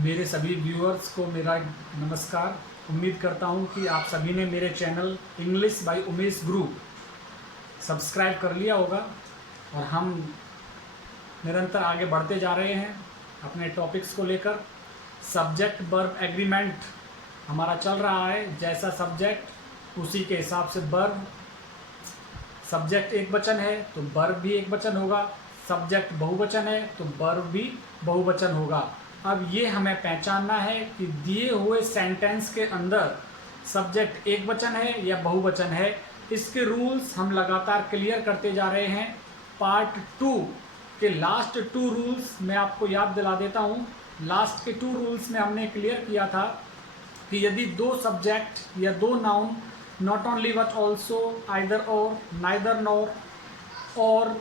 मेरे सभी व्यूअर्स को मेरा नमस्कार। उम्मीद करता हूं कि आप सभी ने मेरे channel English by Umesh Guru subscribe कर लिया होगा और हम निरंतर आगे बढ़ते जा रहे हैं अपने टॉपिक्स को लेकर। सब्जेक्ट वर्ब एग्रीमेंट हमारा चल रहा है, जैसा सब्जेक्ट उसी के हिसाब से वर्ब। सब्जेक्ट एक वचन है तो वर्ब भी एक वचन होगा, सब्जेक्ट बहुवचन है तो वर्ब भी बहुवचन होगा। अब ये हमें पहचानना है कि दिए हुए सेंटेंस के अंदर सब्जेक्ट एक वचन है या बहुवचन है। इसके रूल्स हम लगातार क्लियर करते जा रहे हैं। पार्ट 2 के लास्ट 2 रूल्स मैं आपको याद दिला देता हूँ। लास्ट के 2 रूल्स में हमने क्लियर किया था कि यदि दो सब्जेक्ट या दो noun not only but also, either और, नाइदर नॉर और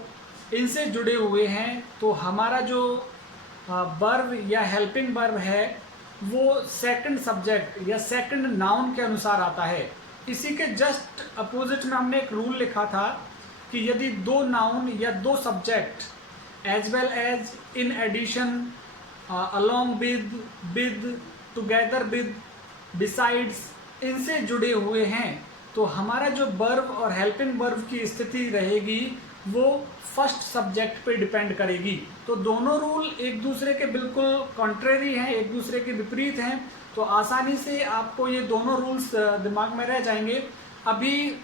इनसे जुड़े हुए हैं तो हमारा जो वर्ब या हेल्पिंग वर्ब है वो सेकंड सब्जेक्ट या सेकंड नाउन के अनुसार आता है। इसी के जस्ट अपोजिट में हमने एक रूल लिखा था कि यदि दो नाउन या दो subject as well as, in addition, along with, together with, besides इनसे जुड़े हुए हैं तो हमारा जो वर्ब और हेल्पिंग वर्ब की स्थिति रहेगी वो फर्स्ट सब्जेक्ट पे डिपेंड करेगी। तो दोनों रूल एक दूसरे के बिल्कुल कॉन्ट्रेरी हैं, एक दूसरे के विपरीत हैं, तो आसानी से आपको ये दोनों रूल्स दिमाग में रह जाएंगे। अभी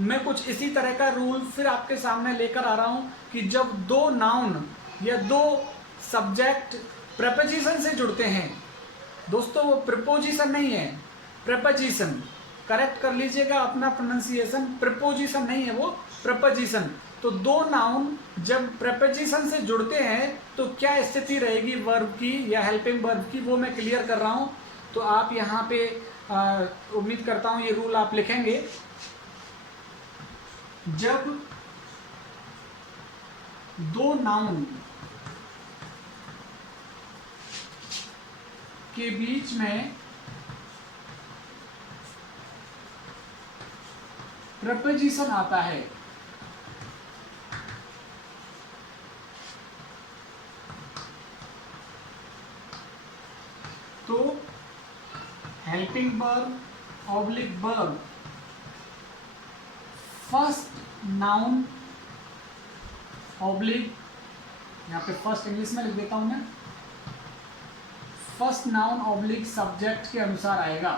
मैं कुछ इसी तरह का रूल फिर आपके सामने लेकर आ रहा हूँ कि जब दो नाउन या दो सब्जेक्ट प्रेपोजिशन से जुड़ते हैं, दोस्तों वो प्रिपोजिशन नहीं है, प्रेपोजिशन, करेक्ट कर लीजिएगा अपना प्रोनाउंसिएशन, प्रिपोजिशन नहीं है वो, प्रेपोजिशन। तो दो नाउन जब प्रेपोजिशन से जुड़ते हैं तो क्या स्थिति रहेगी वर्ब की या हेल्पिंग वर्ब की, वो मैं क्लियर कर रहा हूं। तो आप यहां पे उम्मीद करता हूं ये रूल आप लिखेंगे। जब दो नाउन के बीच में प्रेपोजिशन आता है तो helping verb oblique verb first noun oblique, यहाँ पे फर्स्ट इंग्लिश में लिख देता हूं मैं, फर्स्ट नाउन ऑब्लिक सब्जेक्ट के अनुसार आएगा।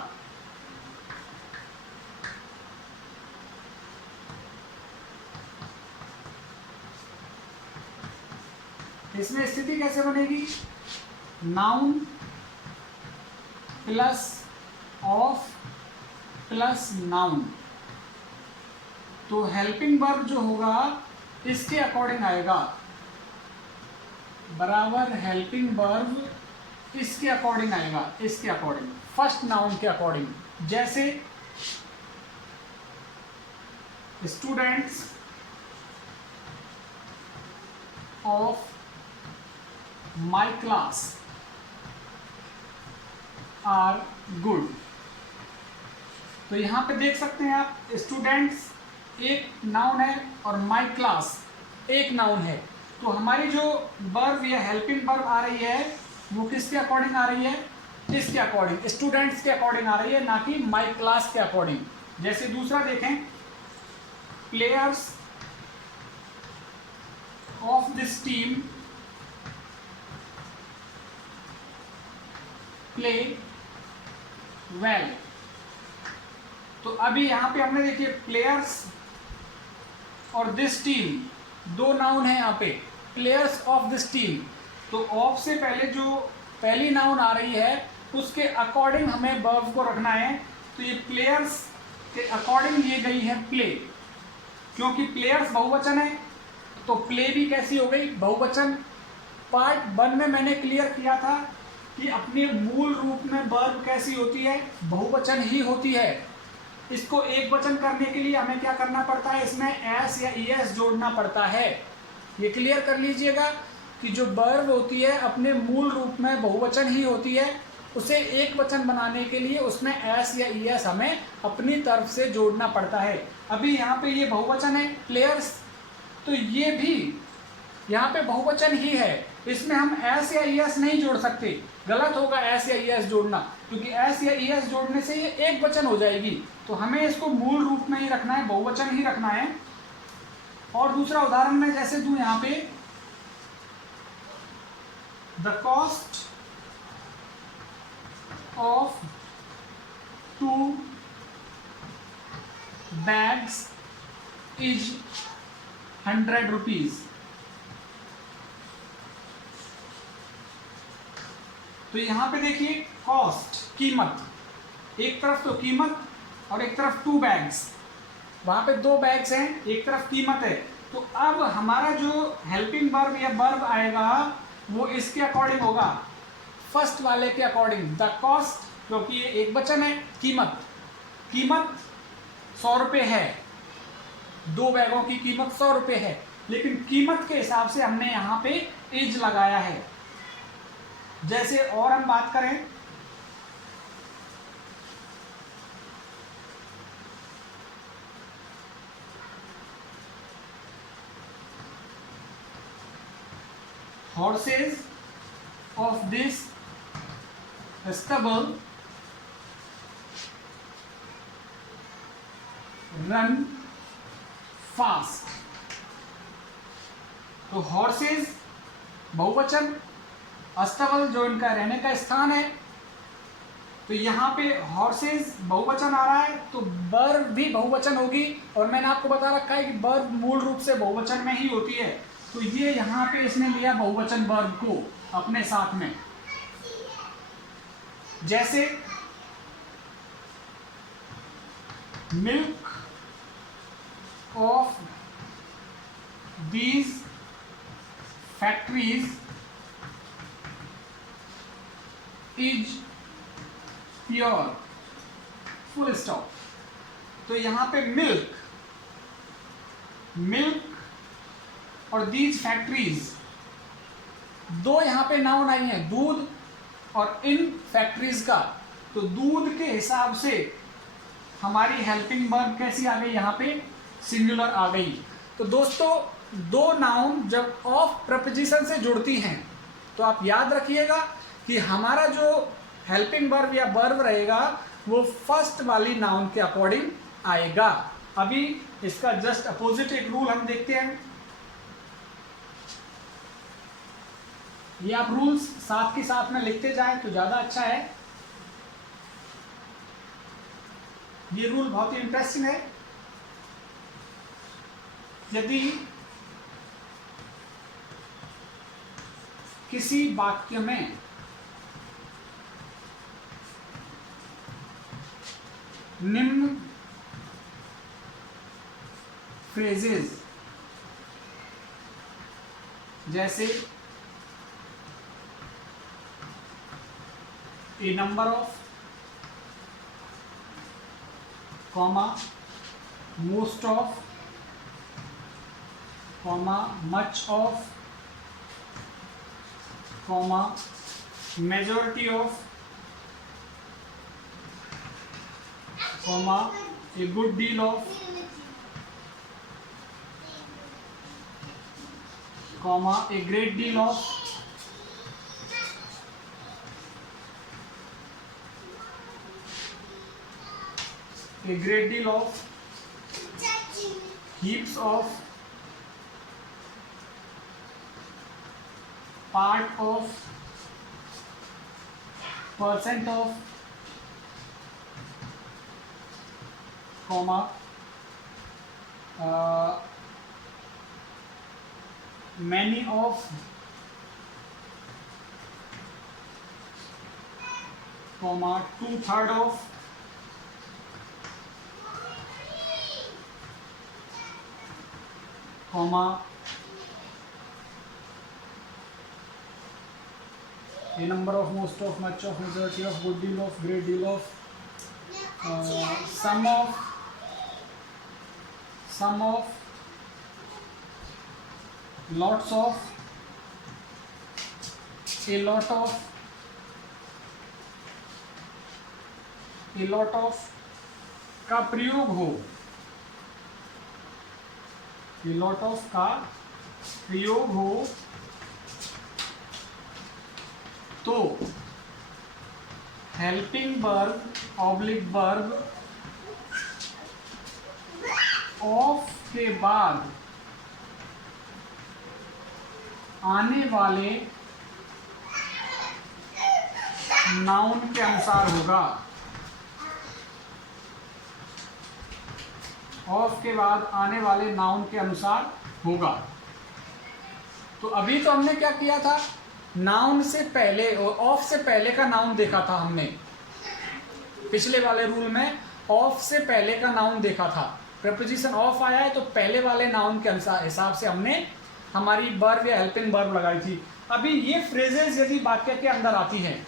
इसमें स्थिति कैसे बनेगी? Noun plus of plus noun, तो हेल्पिंग वर्ब जो होगा इसके अकॉर्डिंग आएगा, बराबर हेल्पिंग वर्ब इसके अकॉर्डिंग आएगा, इसके अकॉर्डिंग, फर्स्ट नाउन के अकॉर्डिंग। जैसे students of my class are good. तो यहां पे देख सकते हैं आप, स्टूडेंट्स एक नाउन है और माई क्लास एक नाउन है, तो हमारी जो वर्ब या हेल्पिंग वर्ब आ रही है वो किसके अकॉर्डिंग आ रही है? इसके अकॉर्डिंग, स्टूडेंट्स के अकॉर्डिंग आ रही है, ना कि माई क्लास के अकॉर्डिंग। जैसे दूसरा देखें, players of this team play well. तो अभी यहां पे हमने देखिए प्लेयर्स और दिस टीम, दो नाउन है यहाँ पे, प्लेयर्स ऑफ दिस टीम, तो ऑफ से पहले जो पहली नाउन आ रही है उसके अकॉर्डिंग हमें वर्ब को रखना है। तो ये प्लेयर्स के अकॉर्डिंग ये गई है प्ले, क्योंकि प्लेयर्स बहुवचन है तो प्ले भी कैसी हो गई? बहुवचन। पार्ट 1 में मैंने क्लियर किया था कि अपने मूल रूप में वर्ब कैसी होती है? बहुवचन ही होती है। इसको एक वचन करने के लिए हमें क्या करना पड़ता है? इसमें एस या ईएस जोड़ना पड़ता है। ये क्लियर कर लीजिएगा कि जो वर्ब होती है अपने मूल रूप में बहुवचन ही होती है, उसे एक वचन बनाने के लिए उसमें एस या ईएस हमें अपनी तरफ से जोड़ना पड़ता है। अभी यहाँ पे ये बहुवचन है प्लेयर्स, तो ये भी यहाँ पे बहुवचन ही है, इसमें हम एस या ई एस नहीं जोड़ सकते, गलत होगा एस या ई एस जोड़ना, क्योंकि एस या ई एस जोड़ने से ये एक वचन हो जाएगी। तो हमें इसको मूल रूप में ही रखना है, बहुवचन ही रखना है। और दूसरा उदाहरण मैं जैसे दूं यहां पे, the cost of 2 bags is 100 rupees. तो यहां पे देखिए कॉस्ट, कीमत, एक तरफ तो कीमत और एक तरफ 2 बैग्स, वहां पे 2 बैग्स हैं, एक तरफ कीमत है। तो अब हमारा जो हेल्पिंग वर्ब या वर्ब आएगा वो इसके अकॉर्डिंग होगा, फर्स्ट वाले के अकॉर्डिंग, द कॉस्ट, क्योंकि ये एक वचन है। कीमत, कीमत 100 रुपये है, 2 बैगों की कीमत 100 रुपये है, लेकिन कीमत के हिसाब से हमने यहाँ पे इज लगाया है। जैसे और हम बात करें, horses of this stable run fast। तो horses बहुवचन, अस्तबल जो इनका रहने का स्थान है, तो यहाँ पे हॉर्सेज बहुवचन आ रहा है, तो वर्ब भी बहुवचन होगी। और मैंने आपको बता रखा है कि वर्ब मूल रूप से बहुवचन में ही होती है। तो ये यहाँ पे इसने लिया बहुवचन वर्ब को अपने साथ में। जैसे milk of these factories is pure, full stop. तो यहां पे मिल्क, मिल्क और दीज फैक्ट्रीज, 2 यहां पे नाउन आई हैं, दूध और इन फैक्ट्रीज का। तो दूध के हिसाब से हमारी हेल्पिंग वर्ब कैसी आ गई, यहां पे सिंगुलर आ गई। तो दोस्तों 2 नाउन जब ऑफ प्रपोजिशन से जुड़ती हैं तो आप याद रखिएगा कि हमारा जो हेल्पिंग वर्ब या वर्ब रहेगा वो फर्स्ट वाली नाउन के अकॉर्डिंग आएगा। अभी इसका जस्ट अपोजिट एक रूल हम देखते हैं। ये आप रूल्स साथ के साथ में लिखते जाएं तो ज़्यादा अच्छा है। ये रूल बहुत ही इंटरेस्टिंग है। यदि किसी वाक्य में निम्न फ्रेजेस जैसे a number of, comma, most of, comma, much of, comma, majority of, comma, a good deal of, comma, a great deal of, a great deal of, heaps of, part of, percent of, comma, many of, comma, 2/3 of, comma, a number of, most of, much of, majority of, good deal of, great deal of, some of, lots of, a lot of, का प्रयोग हो, a lot of का प्रयोग हो, तो helping verb oblique verb of के बाद आने वाले नाउन के अनुसार होगा। ऑफ के बाद आने वाले नाउन के अनुसार होगा। तो अभी तो हमने क्या किया था, नाउन से पहले और ऑफ से पहले का नाउन देखा था हमने। पिछले वाले रूल में ऑफ से पहले का नाउन देखा था। प्रीपोजिशन ऑफ आया है तो पहले वाले नाउन के अनुसार हिसाब से हमने हमारी वर्ब या हेल्पिंग वर्ब लगाई थी। अभी ये फ्रेजेस यदि वाक्य के अंदर आती हैं,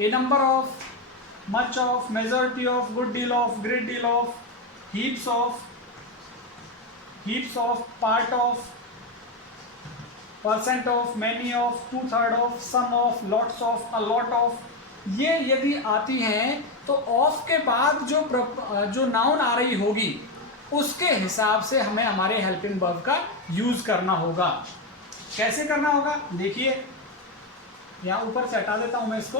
a number of, much of, majority of, good deal of, great deal of, heaps of, part of, percent of, many of, 2/3 of, some of, lots of, a lot of, ये यदि आती हैं तो ऑफ के बाद जो नाउन आ रही होगी उसके हिसाब से हमें हमारे हेल्पिंग वर्ब का यूज करना होगा। कैसे करना होगा देखिए, यहां ऊपर से हटा देता हूं मैं इसको।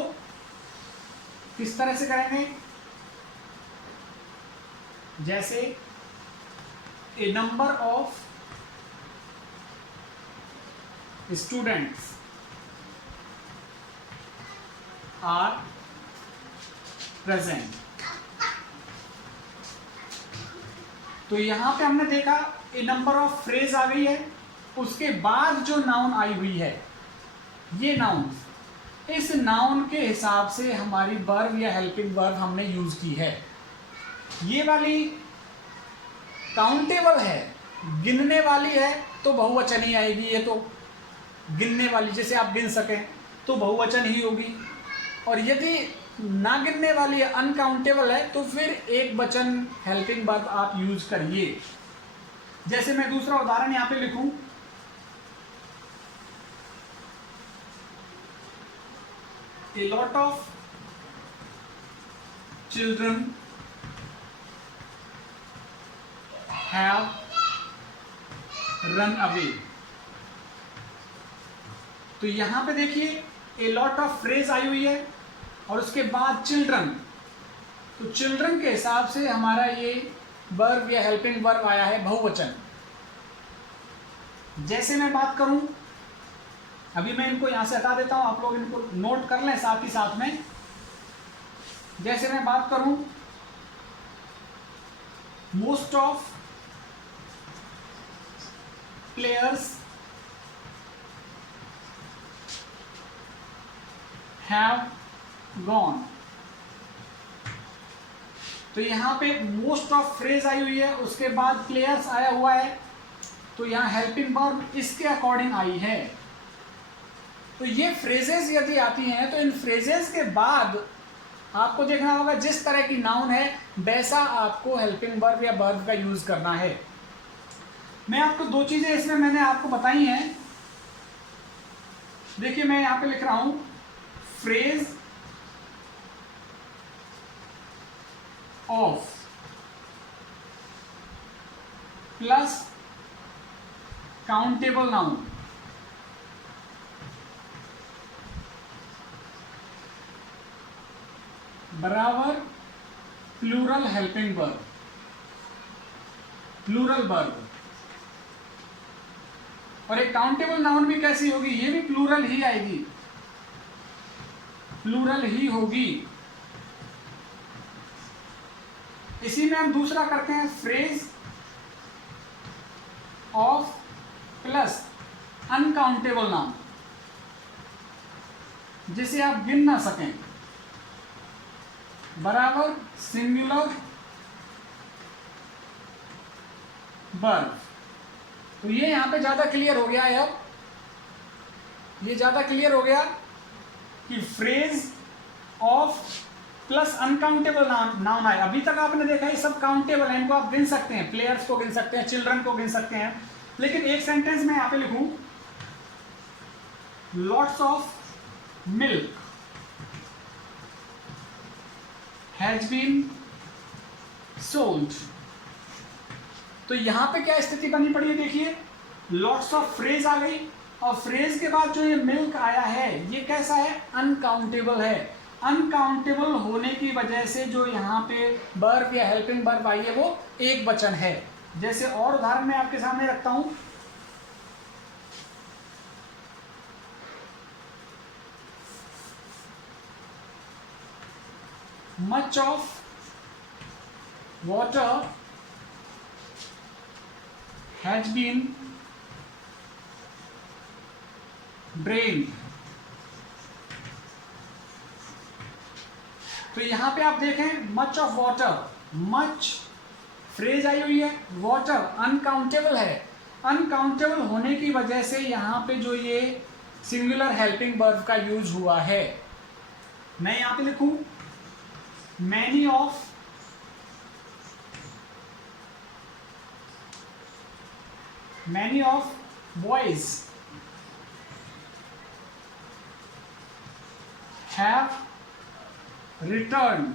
किस तरह से करेंगे, जैसे a number of students are present. तो यहां पे हमने देखा ए नंबर ऑफ फ्रेज आ गई है, उसके बाद जो नाउन आई हुई है, ये नाउन, इस नाउन के हिसाब से हमारी वर्ब या हेल्पिंग वर्ब हमने यूज की है। ये वाली काउंटेबल है, गिनने वाली है तो बहुवचन ही आएगी। ये तो गिनने वाली, जैसे आप गिन सकें तो बहुवचन ही होगी। और यदि ना गिनने वाली है, अनकाउंटेबल है, तो फिर एक वचन हेल्पिंग वर्ब आप यूज करिए। जैसे मैं दूसरा उदाहरण यहां पे लिखूं, a lot of children have run away. तो यहां पे देखिए ए लॉट ऑफ फ्रेज आई हुई है और उसके बाद चिल्ड्रन। तो चिल्ड्रन के हिसाब से हमारा ये वर्ब या हेल्पिंग वर्ब आया है बहुवचन। जैसे मैं बात करूं, अभी मैं इनको यहां से हटा देता हूं, आप लोग इनको नोट कर लें साथ ही साथ में। जैसे मैं बात करूं, most of players have gone. तो यहां पे मोस्ट ऑफ फ्रेज आई हुई है, उसके बाद प्लेयर्स आया हुआ है, तो यहां हेल्पिंग वर्ब इसके अकॉर्डिंग आई है। तो ये फ्रेजेस यदि आती हैं तो इन फ्रेजेस के बाद आपको देखना होगा जिस तरह की नाउन है वैसा आपको हेल्पिंग वर्ब या वर्ब का यूज करना है। मैं आपको दो चीजें इसमें मैंने आपको बताई हैं। देखिए मैं यहां पे लिख रहा हूं phrase of plus countable noun बराबर plural helping verb, plural verb. और एक काउंटेबल नाउन भी कैसी होगी, ये भी प्लूरल ही आएगी, प्लूरल ही होगी। इसी में हम दूसरा करते हैं phrase of plus uncountable noun, जिसे आप गिन ना सकें, बराबर सिंगुलर वर्ब। तो ये यहां पे ज्यादा क्लियर हो गया है। अब ये ज्यादा क्लियर हो गया कि phrase of plus uncountable noun आए। अभी तक आपने देखा ये सब काउंटेबल है, इनको आप गिन सकते हैं, प्लेयर्स को गिन सकते हैं, चिल्ड्रन को गिन सकते हैं। लेकिन एक सेंटेंस में यहां पे लिखूं lots of milk has been sold. तो यहां पे क्या स्थिति बनी पड़ी है, देखिए लॉट्स ऑफ फ्रेज आ गई और फ्रेज के बाद जो ये मिल्क आया है ये कैसा है, अनकाउंटेबल है। अनकाउंटेबल होने की वजह से जो यहाँ पे वर्ब या हेल्पिंग वर्ब आई है वो एक वचन है। जैसे और उदाहरण मैं आपके सामने रखता हूं, much of water has been drained. तो यहां पे आप देखें much of water, much phrase आई हुई है, वाटर अनकाउंटेबल है। अनकाउंटेबल होने की वजह से यहां पे जो ये सिंगुलर हेल्पिंग वर्ब का यूज हुआ है, मैं यहां पे लिखूं many of boys have return.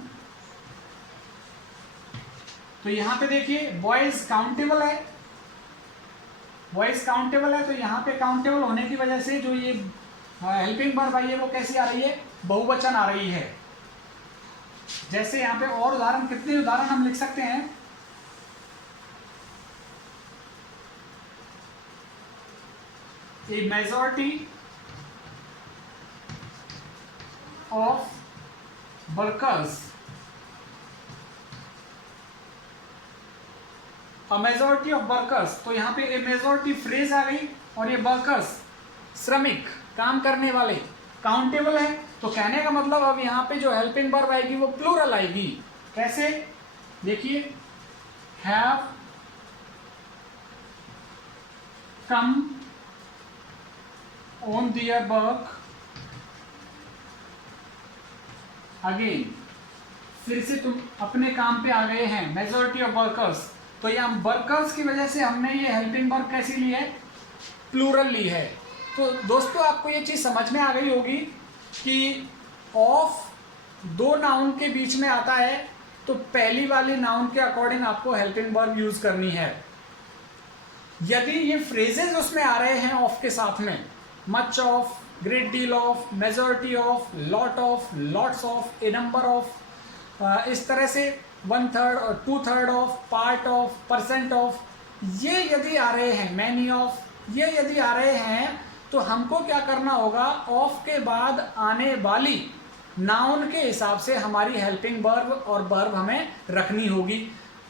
तो यहां पे देखिए बॉयज काउंटेबल है, बॉयज काउंटेबल है, तो यहां पे काउंटेबल होने की वजह से जो ये हेल्पिंग वर्ब आई है वो कैसी आ रही है, बहुवचन आ रही है। जैसे यहां पे और उदाहरण, कितने उदाहरण हम लिख सकते हैं, a majority of workers, a majority of workers, तो यहाँ पे a majority फ्रेज आ गई और ये वर्कर्स श्रमिक काम करने वाले काउंटेबल है। तो कहने का मतलब अब यहाँ पे जो हेल्पिंग वर्ब आएगी वो प्लूरल आएगी। कैसे, देखिए have come on their work again, फिर से तुम अपने काम पे आ गए हैं, मेजॉरिटी ऑफ वर्कर्स। तो यहाँ वर्कर्स की वजह से हमने ये हेल्पिंग वर्ब कैसी ली है, प्लूरल ली है। तो दोस्तों आपको ये चीज़ समझ में आ गई होगी कि ऑफ दो नाउन के बीच में आता है तो पहली वाली नाउन के अकॉर्डिंग आपको हेल्पिंग वर्ब यूज करनी है। यदि ये फ्रेजेस उसमें आ रहे हैं ऑफ के साथ में, much of, great deal of, majority of, lot of, lots of, A number of, इस तरह से 1/3 और 2/3 of, part of, percent of, ये यदि आ रहे हैं, मैनी ऑफ, ये यदि आ रहे हैं तो हमको क्या करना होगा, ऑफ के बाद आने वाली नाउन के हिसाब से हमारी हेल्पिंग वर्ब और वर्ब हमें रखनी होगी।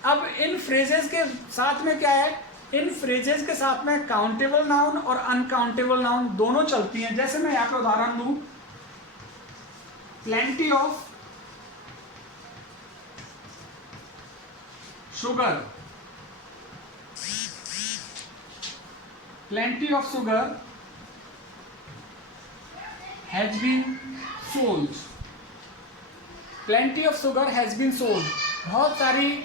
अब इन फ्रेजेस के साथ में क्या है, इन फ्रेजेस के साथ में काउंटेबल नाउन और अनकाउंटेबल नाउन दोनों चलती हैं। जैसे मैं यहाँ पे उदाहरण दूं, plenty of sugar, plenty of sugar has been sold, plenty of sugar has been sold, बहुत सारी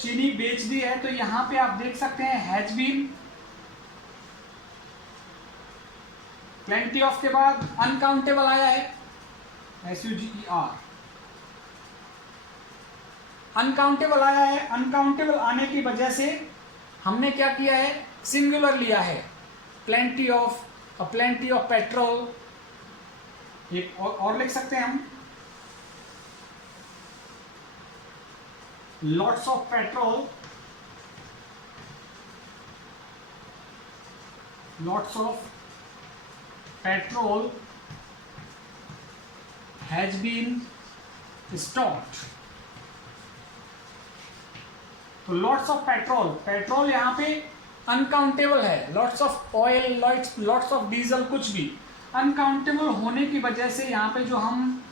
चीनी बेच दी है। तो यहां पे आप देख सकते हैं हैज बीन, प्लेंटी ऑफ के बाद अनकाउंटेबल आया है, SUGER, अनकाउंटेबल आया है। अनकाउंटेबल आने की वजह से हमने क्या किया है, सिंगुलर लिया है, plenty of, plenty of petrol, एक और लिख सकते हैं हम, lots of petrol, lots of petrol has been stocked। तो लॉट्स ऑफ पेट्रोल, पेट्रोल यहाँ पे अनकाउंटेबल है, lots of oil, lots of diesel, कुछ भी अनकाउंटेबल होने की वजह से यहाँ पे जो हम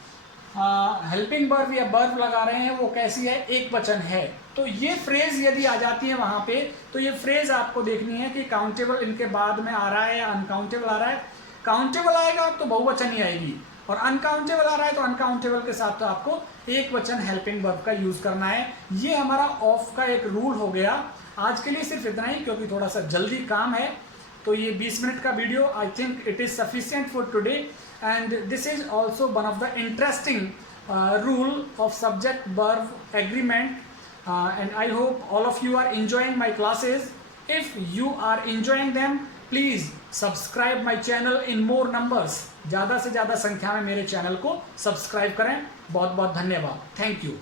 हेल्पिंग वर्ब या वर्ब लगा रहे हैं वो कैसी है, एक वचन है। तो ये फ्रेज यदि आ जाती है वहाँ पे, तो ये फ्रेज आपको देखनी है कि काउंटेबल इनके बाद में आ रहा है या अनकाउंटेबल आ रहा है। काउंटेबल आएगा तो बहुवचन ही आएगी, और अनकाउंटेबल आ रहा है तो अनकाउंटेबल के साथ तो आपको एक वचन हेल्पिंग वर्ब का यूज करना है। ये हमारा ऑफ का एक रूल हो गया। आज के लिए सिर्फ इतना ही, क्योंकि थोड़ा सा जल्दी काम है। तो ये 20 मिनट का video, I think it is sufficient for today, and this is also one of the interesting rule of subject verb agreement, and I hope all of you are enjoying my classes. If you are enjoying them, please subscribe my channel in more numbers. ज़्यादा से ज़्यादा संख्या में मेरे channel को subscribe करें। बहुत बहुत धन्यवाद। Thank you.